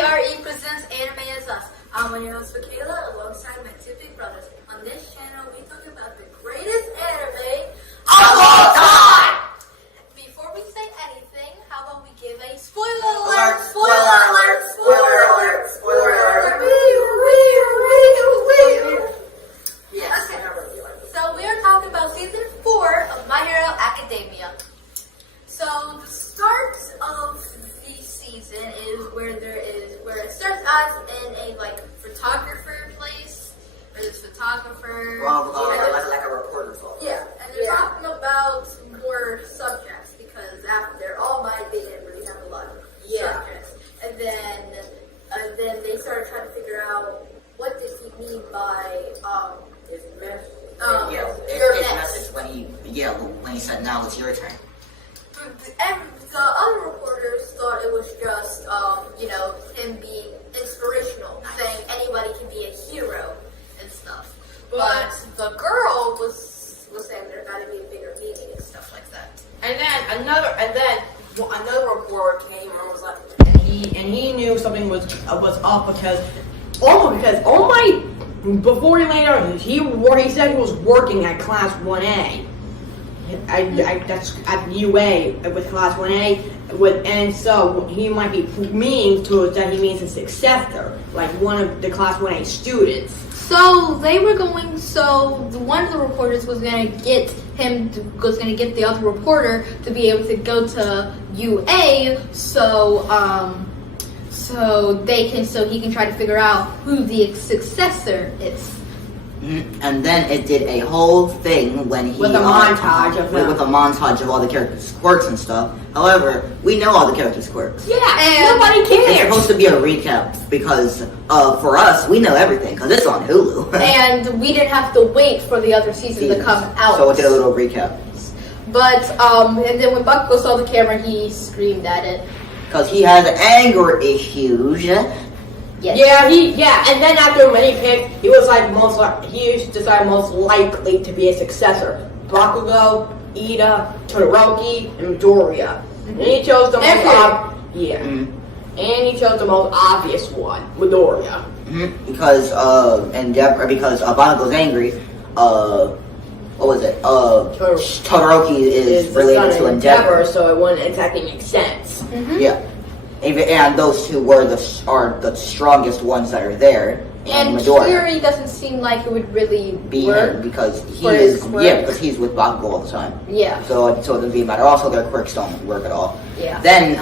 ARE presents Anime As Us. I'm your host Mikayla alongside my two big brothers. On this channel, we talk about the greatest anime of all time! Before we say anything, how about we give a spoiler alert, spoiler alert, spoiler alert, spoiler alert. Yes. Okay. So we are talking about season 4 of My Hero Academia. So the start of the season is where it starts out in a photographer place, where there's photographer. Like a reporter's office. Yeah, and they're talking about more subjects because after All Might they didn't really have a lot of subjects. And then they started trying to figure out what did he mean by His message. your His next. message when he said now it's your turn. And the other reporters thought it was just, him being inspirational, saying anybody can be a hero and stuff. But the girl was saying there got to be a bigger meaning and stuff like that. And then another reporter came and was like, and he knew something was up because All Might before he landed on he said he was working at Class 1A. That's at UA with Class 1A, and so he might be meaning to us that he means a successor, like one of the Class 1A students. So they were going. So one of the reporters was going to get the other reporter to be able to go to UA, so he can try to figure out who the successor is. And then it did a whole thing when he With a montage of all the characters' quirks and stuff. However, we know all the characters' quirks. Yeah, and nobody cares. It's supposed to be a recap because for us, we know everything because it's on Hulu. And we didn't have to wait for the other season to come out. So we did a little recap. But and then when Bakugo saw the camera, he screamed at it. Because he has anger issues. Yes. And then after many picked, he decided most likely to be a successor. Bakugo, Ida, Todoroki, and Midoriya. And he chose the most obvious one, Midoriya. Because Bakugo's angry. What was it? Todoroki is related to Endeavor, so it wouldn't exactly make sense. Yeah. And those two are the strongest ones that are there. And Midoriya Fury doesn't seem like it would really work him because because he's with Bakugo all the time. Yeah. So it doesn't even matter. Also, their quirks don't work at all. Yeah. Then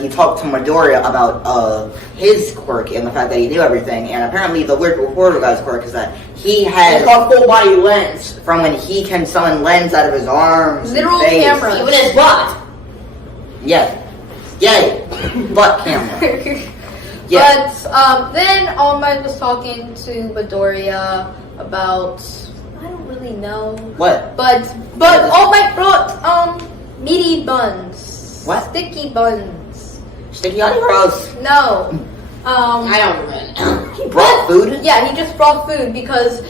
he talked to Midoriya about his quirk and the fact that he knew everything. And apparently, the weird reporter guy's quirk is that he has a full body lens from when he can summon lens out of his arms, literal face, cameras, even his butt. Yeah. Yay! Butt camera. Yes. But then All Might was talking to Midoriya about I don't really know What? But All Might brought meaty buns. What? Sticky buns. Sticky on gross. No. I don't really know. He brought food? Yeah, he just brought food because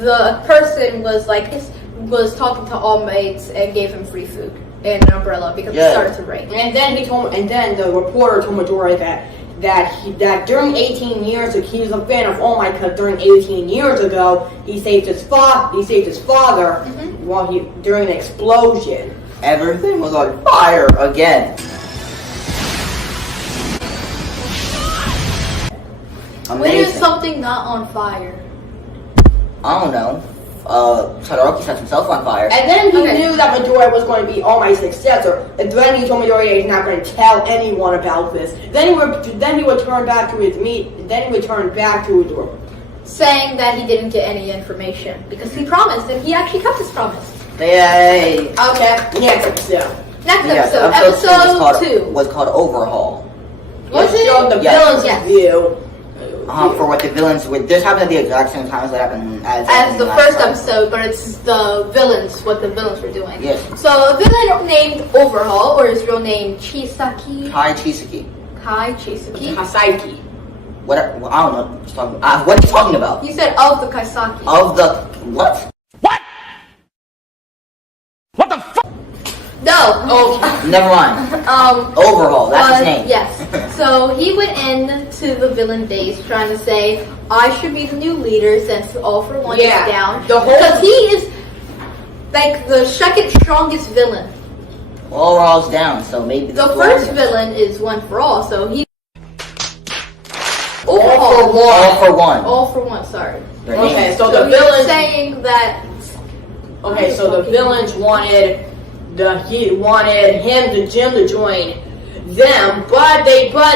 the person was talking to All Might and gave him free food and an umbrella because it started to rain. And then the reporter told Midoriya that during 18 years, he was a fan of All Might because during 18 years ago, he saved his father during an explosion. Everything was on fire again. When is Amazing. something not on fire? I don't know. Todoroki set himself on fire. And then he knew that Midoriya was going to be All Might's successor. And then he told Midoriya he's not going to tell anyone about this. Then he would turn back to his Saying that he didn't get any information because he promised and he actually kept his promise. Yay! Okay, next episode. Next episode 2 was called Overhaul. Was it? Showed the Yes. villain's view. For what the villains would. This happened at the exact same time as that happened as the last first time. episode, but it's what the villains were doing. Yes. So a villain named Overhaul, or his real name Chisaki. Kai Chisaki. Hasaiki. What? I don't know. What are you talking about? He said of the Kaisaki. Of the what? No. Never mind. Overhaul. That's his name. Yes. So he went into the villain base trying to say, I should be the new leader since All for One is down. Because he is like the second strongest villain. Overall's down, so maybe the first villain is One for All, so he. All for one. All for One. Sorry. Okay, so the the villains saying that. Okay, so the villains wanted him to Jim to join them, but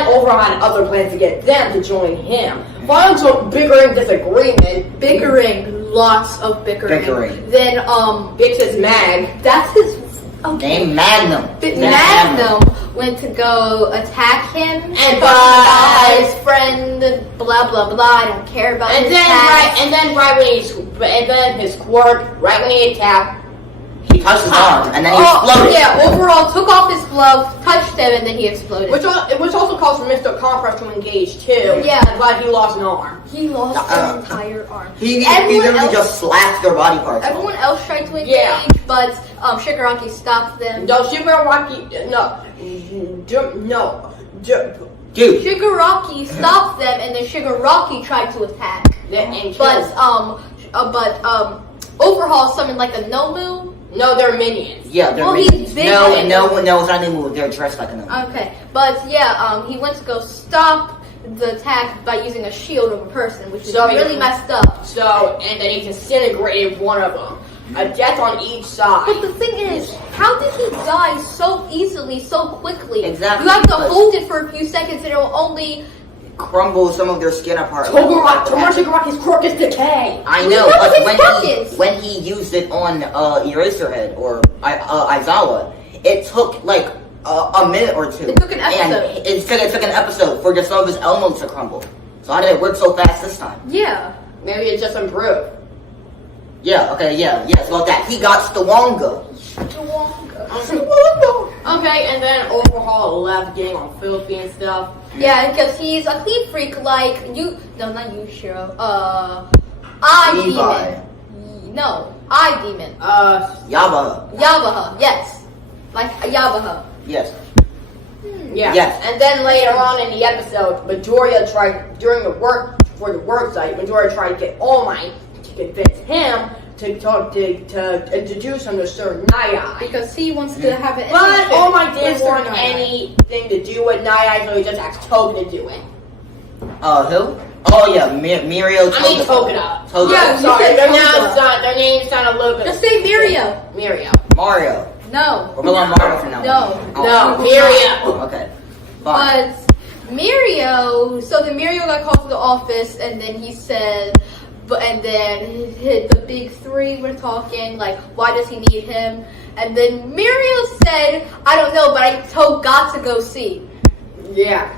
Overall had other plans to get them to join him. Following some bickering disagreement. Lots of bickering. Then Bix is Mag. That's his name Magnum. Magnum went to go attack him and his friend, blah blah blah. I don't care about and his then his quirk, right when he attacked, he touched his arm and then he exploded. Yeah, Overall took off his glove, touched him, and then he exploded. Which also caused for Mr. Conference to engage too. Yeah, but he lost an arm. He lost an entire arm. He literally just slapped their body parts. Everyone else tried to engage, but Shigaraki stopped them. No, Shigaraki, Dude. Shigaraki stopped them, and then Shigaraki tried to attack. But Overhaul summoned like a Nomu. No, they're minions. Yeah, they're minions. No, it's not a move. They're dressed like a Nomu. Okay, but yeah, he went to go stop the attack by using a shield of a person, which is really messed up. And then he disintegrated one of them. A death on each side. But the thing is, how did he die so easily, so quickly? Exactly. You have to hold it for a few seconds, and it will only crumble some of their skin apart. Shigaraki's quirk is decay. I know, but when he used it on Eraserhead or Aizawa, it took like a minute or two. It took an episode. And it took an episode for just some of his elements to crumble. So how did it work so fast this time? Yeah. Maybe it just improved. Yeah, okay, yes, about that. He got Stawonga. Okay, and then Overhaul left getting all filthy and stuff. Yeah, because he's a clean freak like you. No, not you, Shiro. Demon. No, Demon. Yabaha, yes. Like Yabaha. Yes. Yeah. Yes. And then later on in the episode, Midoriya tried, during the work site, Midoriya tried to get All Might to convince him to introduce him to Sir Nai. Because he wants to have it. But All Might didn't want anything to do with Nai, so he just asked Toga to do it. Who? Oh yeah, Mirio. Toga. Yeah, sorry, their names sound a little bit. Just say Mirio. Mario. No. We're going on Mario for now. No, Mirio. Okay. Fine. But Mirio, so then Mirio got called to the office, and then he said, and then the big three were talking, like, why does he need him? And then Mirio said, I don't know, but I told God to go see. Yeah,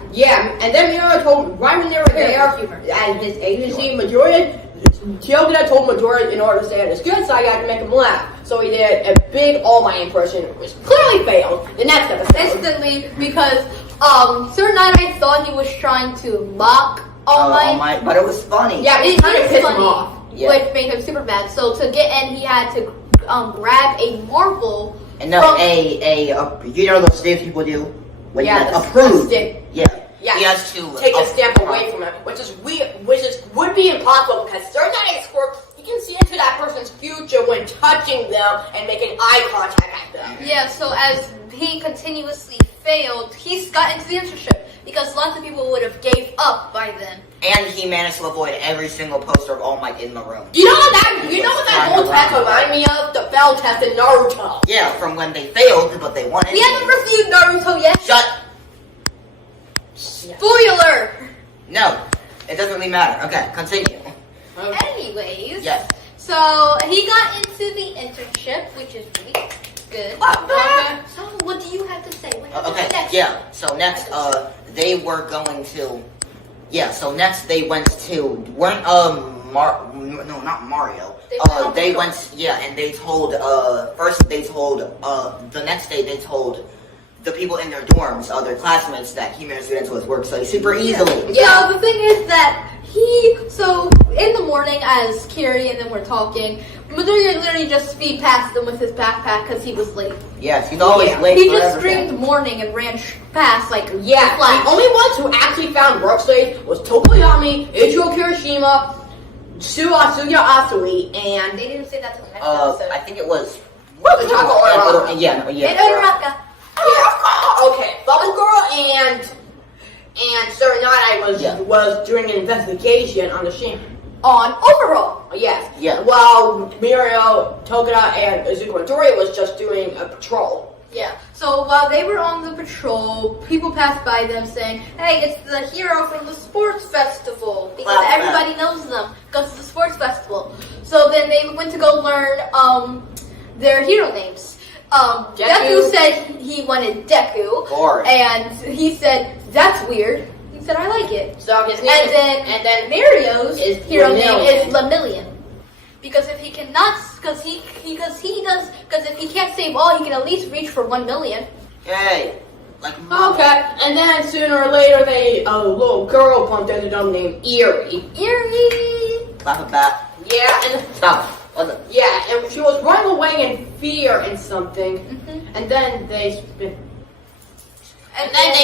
and then Mirio told, right when they were there, at his agency, Toga told Midoriya in order to stay on his good side, I got to make him laugh. So he did a big All Might impression, which clearly failed the next episode. Instantly, because Sir Nai thought he was trying to mock All Might. But it was funny. Yeah, it kind of pissed him off. Which made him super bad. So to get in, he had to grab a marble. And no, you know those things people do? When you approve. Yeah, he has to take a step away from it, which would be impossible because Sir Nai's quirk, you can see into that person's future when touching them and making eye contact at them. Yeah, so as he continuously failed, he's got into the internship because lots of people would have gave up by then. And he managed to avoid every single poster of All Might in the room. You know what that whole test reminded me of? The Bell test in Naruto. Yeah, from when they failed, but they won it. We haven't reviewed Naruto yet. Shut. Spoiler! No, it doesn't really matter. Okay, continue. Anyways. Yes. So, he got into the internship, which is really good. So, what do you have to say? Next? Yeah, so next, they were going to... Yeah, so next they went to... No, not Mario. They went... Yeah, and they told... First they told... The next day they told... the people in their dorms, their classmates, that he managed to get into his work so super easily. Yeah, the thing is that so in the morning as Kiri and them were talking, Midoriya literally just speed past them with his backpack because he was late. Yes, he's always late. He for just everything. screamed morning and ran past like Yeah, flash. the only ones who actually found workspace was Tokoyami, Ichiro Kirishima, Suya Asui, and They didn't say that till the next episode. I think it was. Uraraka. Yeah. And Uraraka. Okay, Babagoro and Serenade was doing an investigation on the Shin. On overall. Yes. Yeah. While Mirio, Tokura, and Izuku Tori was just doing a patrol. Yeah. So while they were on the patrol, people passed by them saying, "Hey, it's the hero from the sports festival," because Wow, everybody knows them because it's the sports festival. So then they went to go learn their hero names. Deku said he wanted Deku, Boring. and he said that's weird. He said I like it. So his name And then Mario's is hero name Lemillion. is Lemillion. Because if he cannot, because if he can't save all, he can at least reach for 1 million. Yay. Like. Okay, and then sooner or later, a little girl bumped into them named Eerie. Eerie. Laugh at that. Yeah, and Stop. What the? yeah, and she was running away in fear and something, Mm-hmm. and then they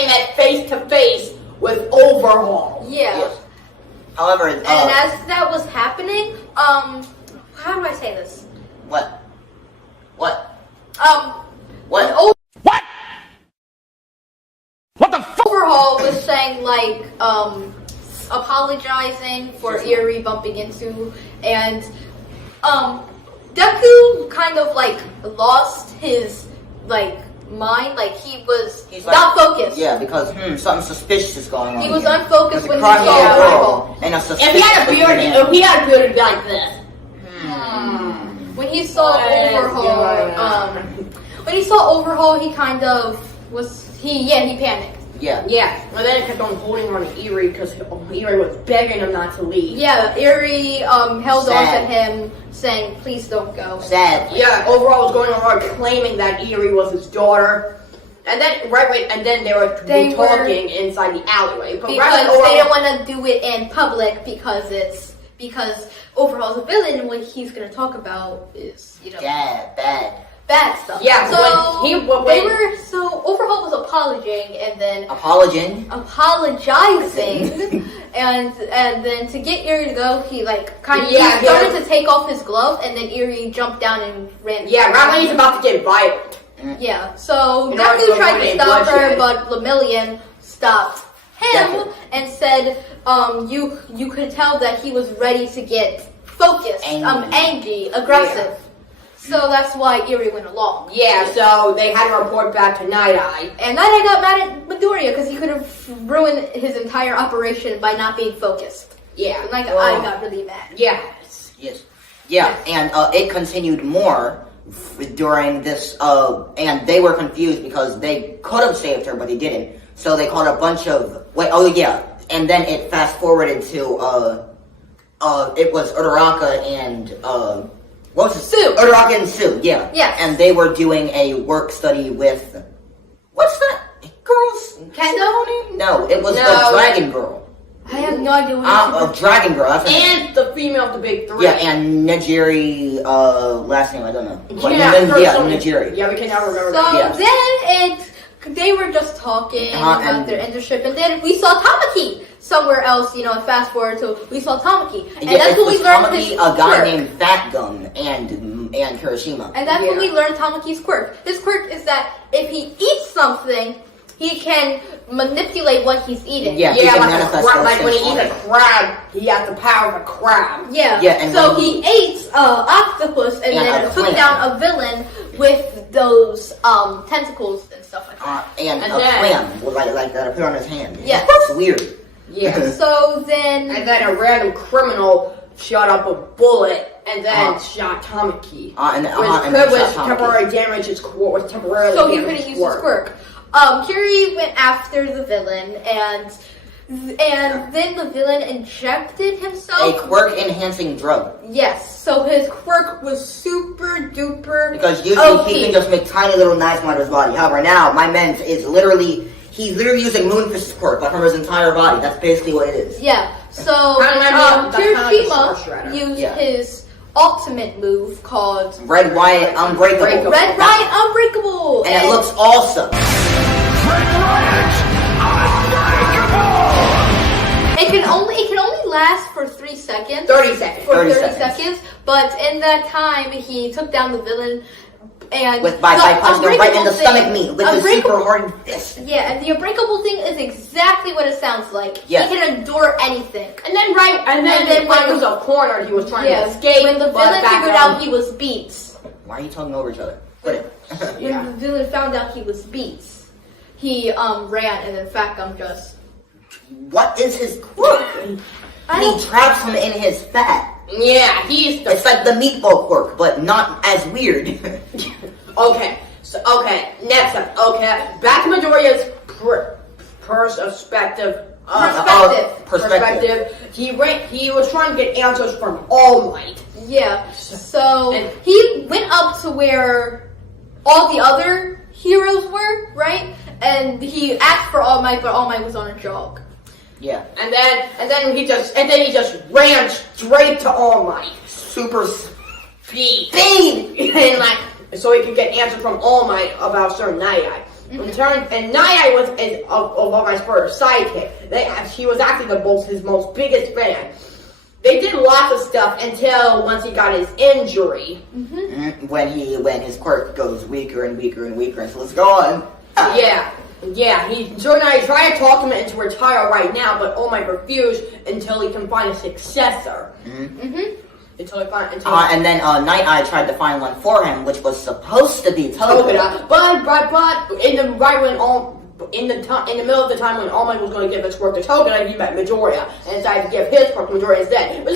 met face to face with Overhaul. Yeah. Yes. However, And as that was happening, how do I say this? what? When What? Overhaul was saying like apologizing for Eerie bumping into, and Deku kind of like lost his like mind, like he's not focused. Yeah, because something suspicious is going on. He was here. unfocused There's when a he crime saw girl Overhaul. and a If suspicious. he had a beard, it'd be like this. When he saw Overhaul, when he saw Overhaul, he kind of he panicked. Yeah. Yeah, and then he kept on holding on to Eerie because Eerie was begging him not to leave. Yeah, Eerie held on Sad. to him, saying, "Please don't go." Sad. Yeah, Overhaul was going around claiming that Eerie was his daughter. And then, and then they were talking inside the alleyway. But Because they didn't want to do it in public because Overhaul's a villain, and what he's going to talk about is, Yeah, bad. bad stuff. Yeah, so when so Overhaul was apologizing and then Apologizing. and then to get Eerie to go, he like he Yeah, started to take off his glove, and then Eerie jumped down and ran. Yeah, Rama's about to get violent. Yeah, so In order Deku to tried to avoid stop her, bloodshed. but Lemillion stopped him Deku. and said, you could tell that he was ready to get focused, angry, aggressive. So that's why Eerie went along. Yeah, so they had to report back to Night Eye. And Night Eye got mad at Midoriya because he could have ruined his entire operation by not being focused. Yeah. And Night Eye got really mad. Yes. Yes. Yeah, and it continued more during this, and they were confused because they could have saved her, but they didn't. So they called a bunch of, and then it fast forwarded to, it was Uraraka and, what was it? Sue. Uraraka and Sue, yeah. Yes. And they were doing a work study with, what's that girl's Kendo? No, it was the No. Dragon Girl. I have no idea what Dragon Girl, that's her name. And the female of the big three. Yeah, and Najiri, last name, I don't know. Najiri. Yeah, we can never remember So that. then they were just talking about and- their internship, and then we saw Tamaki somewhere else. Fast forward to we saw Tamaki, and Yeah, that's it when we was learned Tamaki, his a guy quirk. named Fat Gun, and Kirishima. And that's when Yeah. we learned Tamaki's quirk. His quirk is that if he eats something, he can manipulate what he's eating. Yeah, he Yeah, can like, manifest like those when he things eats on a it. crab, he has the power of a crab. Yeah. Yeah, and so when he ate octopus and And then a took clam. down a villain with those tentacles and stuff like that. And And a then- clam, like that appeared on his hand. Yeah. It's weird. Yeah. So then And then a random criminal shot up a bullet and then shot Tamaki. And Which then could shot Tamaki. temporary damage his quirk. Was temporarily So he damage couldn't his use his quirk. Kiri went after the villain, and then the villain injected himself. A quirk-enhancing drug. Yes, so his quirk was super duper. Because usually OP. he can just make tiny little knives out of his body. However, now, my men's is literally, he's literally using Moonfist's quirk, like from his entire body. That's basically what it is. Yeah, So, Kirishima used his ultimate move called Red Riot Unbreakable. Red Riot Unbreakable. And it looks awesome. Red Riot Unbreakable! It can only last for 3 seconds. 30 seconds. For 30 30 seconds. seconds. But in that time, he took down the villain. And By punching him right in the Unbreakable stomach meat with his Unbreakable- super hard fist. Yeah, and the unbreakable thing is exactly what it sounds like. Yes. He can endure anything. And then when when he was cornered, he was trying to escape. when the but villain back figured on- out he was beats. Why are you talking over each other? Quit it. Yeah. When the villain found out he was beats, he ran, and in fact, just. What is his quirk? He traps him in his fat. Yeah, he's the It's like the meatball quirk, but not as weird. Okay, next up. Okay, back to Midoriya's perspective. Perspective. He was trying to get answers from All Might. Yeah, so And- he went up to where all the other heroes were, right? And he asked for All Might, but All Might was on a jog. Yeah. And then he just ran straight to All Might. Super Speed. speed! And so he could get answers from All Might about certain Night Eye. And Night Eye was of All Might's first sidekick. He was actually his most biggest fan. They did lots of stuff until once he got his injury. When his quirk goes weaker and weaker and weaker until it's gone. Yeah. So now he tried to talk him into retire right now, but All Might refused until he can find a successor. And then Night Eye tried to find one for him, which was supposed to be Togeda. But in the middle of the time when All Might was going to give his quirk to Togeda, he met Midoriya and decided to give his quirk to Midoriya instead. Which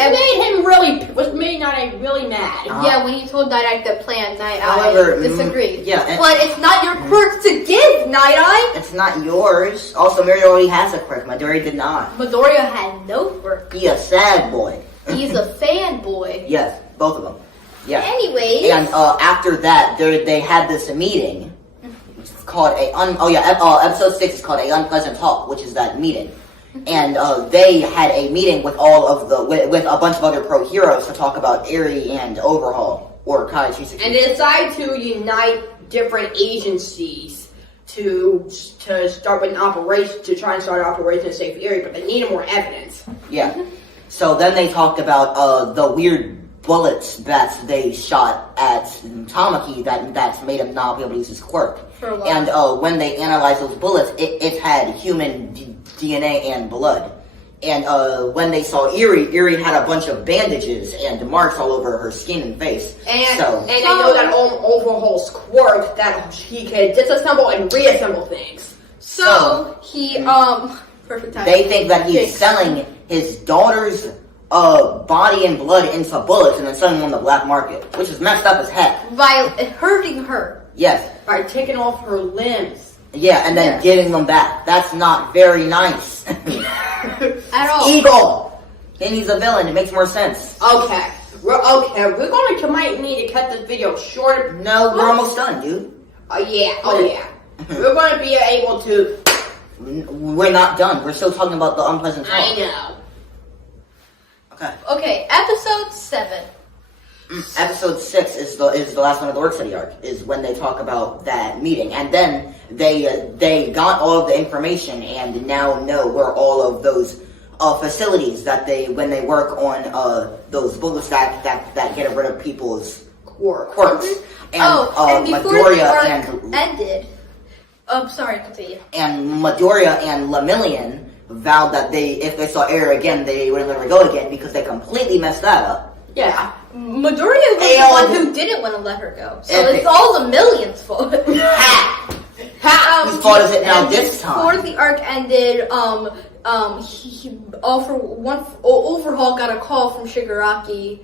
made Night Eye really mad. Yeah, when he told Night Eye the plan, Night However, Eye disagreed. yeah, but it's not your quirk to give, Night Eye. It's not yours. Also, Miri already has a quirk. Midori did not. Midoriya had no quirk. He a sad boy. He's a fanboy. Yes, both of them. Yeah. Anyways. And after that, they had this meeting. It's called episode 6 is called A Unpleasant Talk, which is that meeting. And they had a meeting with with a bunch of other pro heroes to talk about Eri and Overhaul, or Kai 360. And they decided to unite different agencies to start with an operation, to try and start an operation to save Eri, but they needed more evidence. Yeah. So then they talked about the weird bullets that they shot at Tamaki that's made him not be able to use his quirk. For a while. And when they analyzed those bullets, it had human DNA and blood. And when they saw Eri had a bunch of bandages and marks all over her skin and face. And they know that Overhaul's quirk that he can disassemble and reassemble things. So he perfect time. They think that he's selling his daughter's body and blood into bullets and then selling them on the black market, which is messed up as heck. by hurting her. Yes. By taking off her limbs. Yeah, and then giving them back. That's not very nice. At all. Eagle! Then he's a villain. It makes more sense. Okay. We're might need to cut this video short. No, we're almost done, dude. Oh yeah. We're going to be able to. We're not done. We're still talking about the unpleasant talk. I know. Okay, episode 7. Episode 6 is the last one of the Work City arc, is when they talk about that meeting. And then they got all of the information and now know where all of those facilities that when they work on those bullets that get rid of people's quirks. And, and before the Midoriya arc and ended, sorry, continue. And Midoriya and Lemillion vowed that if they saw Eri again, they wouldn't let her go again because they completely messed that up. Yeah. Midoriya was the one who didn't want to let her go. So it's all the Million's fault. Whose fault is it now this time? Before the arc ended, Overhaul got a call from Shigaraki,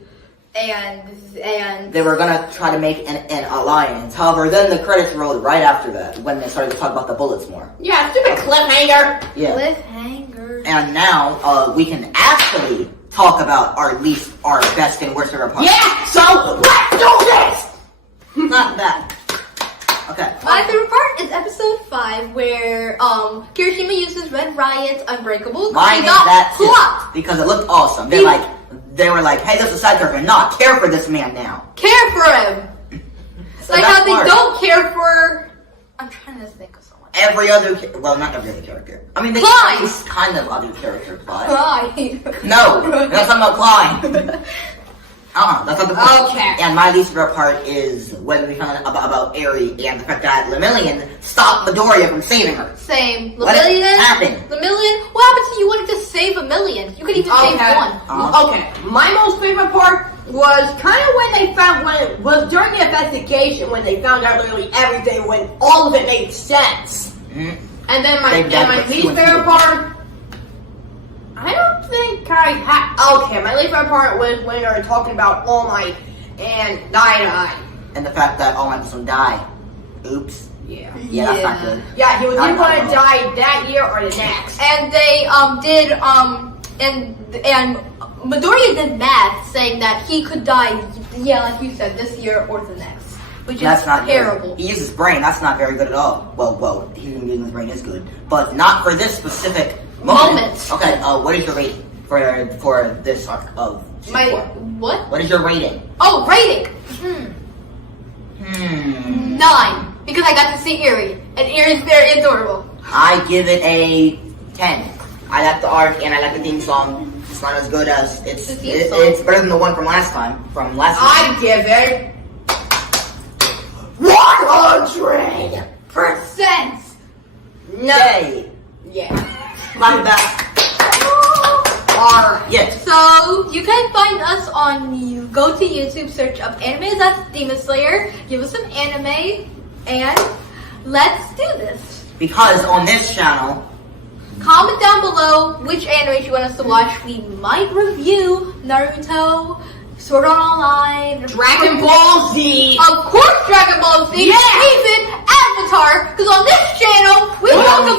and they were gonna try to make an alliance. However, then the credits rolled right after that when they started to talk about the bullets more. Yeah, stupid cliffhanger. Yeah. Cliffhanger. And now we can actually talk about our best and worst ever parts. Yeah. So let's do this. Not that. Okay. My favorite part is episode 5, where Kirishima uses Red Riot's Unbreakable. Mine He is got that too, flopped. because it looked awesome. They were like, hey, this is a side character. Not care for this man now. Care for him. So Like that's how they smart. don't care for. I'm trying to think of someone. Every other, well, not every other character. I mean, they Clyde. use kind of other character, but Clyde. no, we're not talking about Klein. That's not the point. Okay. And my least favorite part is when we found out about Eri and the fact that Lemillion stopped Midoriya from saving her. Same. What Lemillion. happened? Lemillion. What happened to you wanted to save a million? You could even save one. Okay. My most favorite part was kind of when they found when it was during the investigation when they found out literally everything when all of it made sense. Mhm. And then my They've done my what least you and favorite me. part. I don't think I had. Okay, my least favorite part was when they were talking about All Might and Night. And the fact that All Might was gonna die. Oops. Yeah. Yeah, that's not good. Yeah, he was Not either going at to all. die that year or the next. And they did and Midoriya did math saying that he could die, like you said, this year or the next, which That's is not terrible. Good. He uses brain. That's not very good at all. Well, using his brain is good, but not for this specific moment. Okay. What is your rating for this arc of season My 4? what? What is your rating? Oh, rating. 9 because I got to see Eri, and Eri's very adorable. I give it a 10. I like the arc and I like the theme song. It's not as good as it's. The theme song. It's better than the one from last time. I give it 100%. No. Yay! Yeah. My best. Alright. Yes. So you can find us on go to YouTube, search up Anime That's Demon Slayer, give us some anime, and let's do this. Because on this channel, Comment down below which anime you want us to watch. We might review Naruto, Sword Art Online, Dragon Ball Z. Of course, Dragon Ball Z. Yeah. Even Avatar, because on this channel we talk about